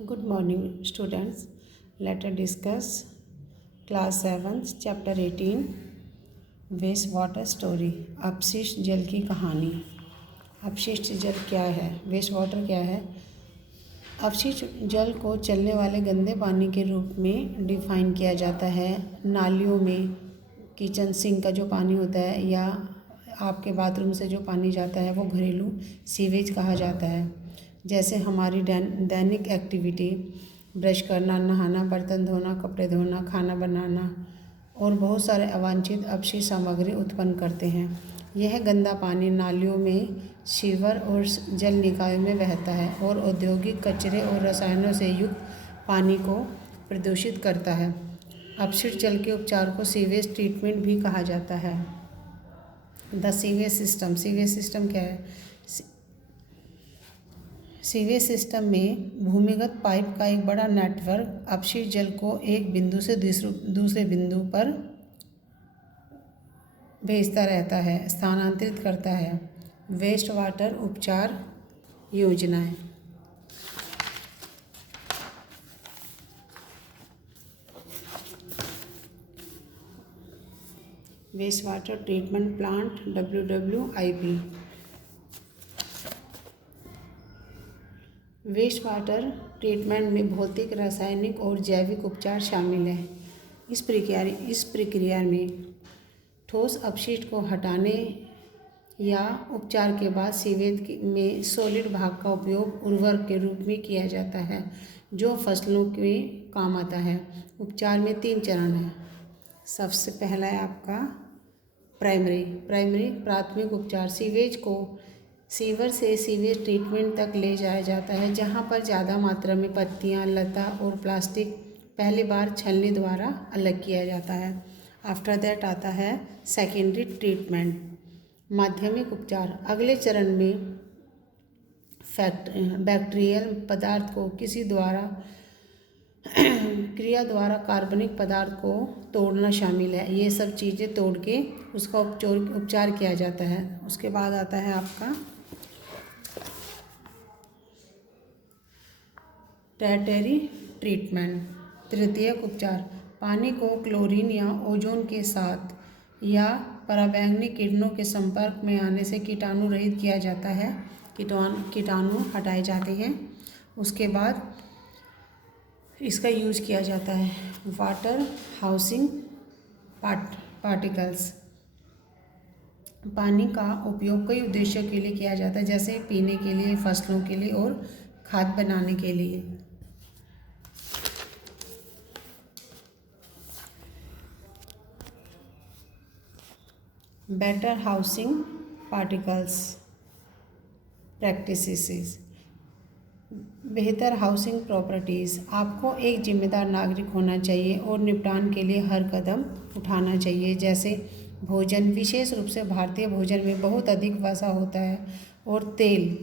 Good morning, students. Let us discuss class 7th chapter 18 waste water story. अपशिष्ट जल की कहानी। अपशिष्ट जल क्या है? वेस्ट वाटर क्या है? अपशिष्ट जल को चलने वाले गंदे पानी के रूप में डिफाइन किया जाता है। नालियों में किचन सिंक का जो पानी होता है या आपके बाथरूम से जो पानी जाता है वो घरेलू सीवेज कहा जाता है। जैसे हमारी दैनिक एक्टिविटी ब्रश करना, नहाना, बर्तन धोना, कपड़े धोना, खाना बनाना और बहुत सारे अवांछित अपशिष्ट सामग्री उत्पन्न करते हैं। यह गंदा पानी नालियों में, सीवर और जल निकायों में बहता है और औद्योगिक कचरे और रसायनों से युक्त पानी को प्रदूषित करता है। अपशिष्ट जल के उपचार को सीवेज ट्रीटमेंट भी कहा जाता है। The sewage system. Sewage system क्या है? सीवेज सिस्टम में भूमिगत पाइप का एक बड़ा नेटवर्क अपशिष्ट जल को एक बिंदु से दूसरे बिंदु पर भेजता रहता है, स्थानांतरित करता है। वेस्ट वाटर उपचार योजनाएं। Waste water treatment plant WWIP। Waste water treatment में भौतिक, रासायनिक और जैविक उपचार शामिल हैं। इस प्रक्रिया में ठोस अपशिष्ट को हटाने या उपचार के बाद सीवेज में सॉलिड भाग का उपयोग उर्वरक के रूप में किया जाता है, जो फसलों के काम आता है। उपचार में 3 चरण हैं। सबसे पहला है आपका प्राथमिक उपचार। सीवेज को सीवर से सीवेज ट्रीटमेंट तक ले जाया जाता है, जहां पर ज़्यादा मात्रा में पत्तियां, लता और प्लास्टिक पहली बार छलनी द्वारा अलग किया जाता है। आफ्टर दैट आता है सेकेंडरी ट्रीटमेंट, माध्यमिक उपचार। अगले चरण में बैक्टीरियल पदार्थ को किसी क्रिया द्वारा कार्बनिक पदार्थ को तोड़ना शामिल है। ये सब चीज़ें तोड़ के उसका उपचार किया जाता है। उसके बाद आता है आपका टर्टियरी ट्रीटमेंट, तृतीयक उपचार। पानी को क्लोरीन या ओजोन के साथ या पराबैंगनी किरणों के संपर्क में आने से कीटाणु रहित किया जाता है। कीटाणु हटाए जाते हैं। उसके बाद इसका यूज किया जाता है वाटर हाउसिंग पार्टिकल्स। पानी का उपयोग कई उद्देश्यों के लिए किया जाता है, जैसे पीने के लिए, फसलों के लिए और खाद बनाने के लिए। Better housing particles practices. बेहतर हाउसिंग प्रॉपर्टीज़। आपको एक जिम्मेदार नागरिक होना चाहिए और निपटान के लिए हर कदम उठाना चाहिए। जैसे भोजन, विशेष रूप से भारतीय भोजन में बहुत अधिक वसा होता है और तेल।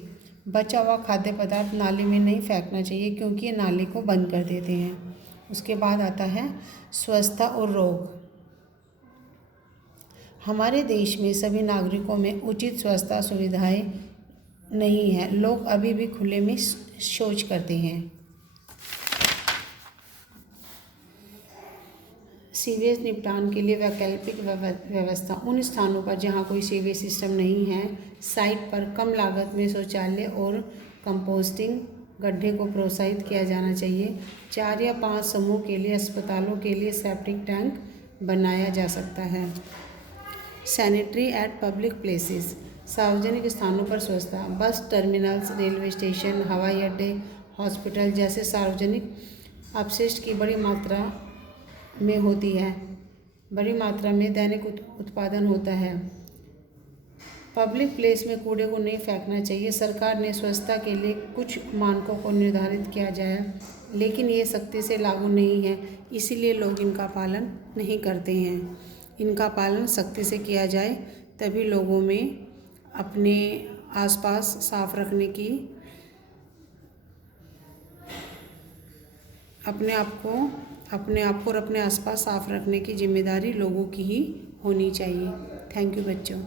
बचा हुआ खाद्य पदार्थ नाली में नहीं फेंकना चाहिए, क्योंकि ये नाली को बंद कर देते हैं। उसके बाद आता है स्वच्छता और रोग। हमारे देश में सभी नागरिकों में उचित स्वच्छता सुविधाएं नहीं है। लोग अभी भी खुले में शौच करते हैं। सीवेज निपटान के लिए वैकल्पिक व्यवस्था। उन स्थानों पर जहां कोई सीवेज सिस्टम नहीं है, साइट पर कम लागत में शौचालय और कंपोस्टिंग गड्ढे को प्रोत्साहित किया जाना चाहिए। 4 या 5 समूह के लिए अस्पतालों के लिए सेप्टिक टैंक बनाया जा सकता है। Sanitary eight public places. सार्वजनिक स्थानों पर स्वच्छता। बस टर्मिनल्स, रेलवे स्टेशन, हवाई अड्डे, हॉस्पिटल जैसे सार्वजनिक अपशिष्ट की बड़ी मात्रा में दैनिक उत्पादन होता है। पब्लिक प्लेस में कूड़े को नहीं फेंकना चाहिए। सरकार ने स्वच्छता के लिए कुछ मानकों को निर्धारित किया जाए, लेकिन ये सख्ती से लागू नहीं है, इसीलिए लोग इनका पालन नहीं करते हैं। इनका पालन सख्ती से किया जाए, तभी लोगों में अपने आसपास साफ रखने की, अपने आप को और अपने आसपास साफ रखने की जिम्मेदारी लोगों की ही होनी चाहिए। थैंक यू बच्चों।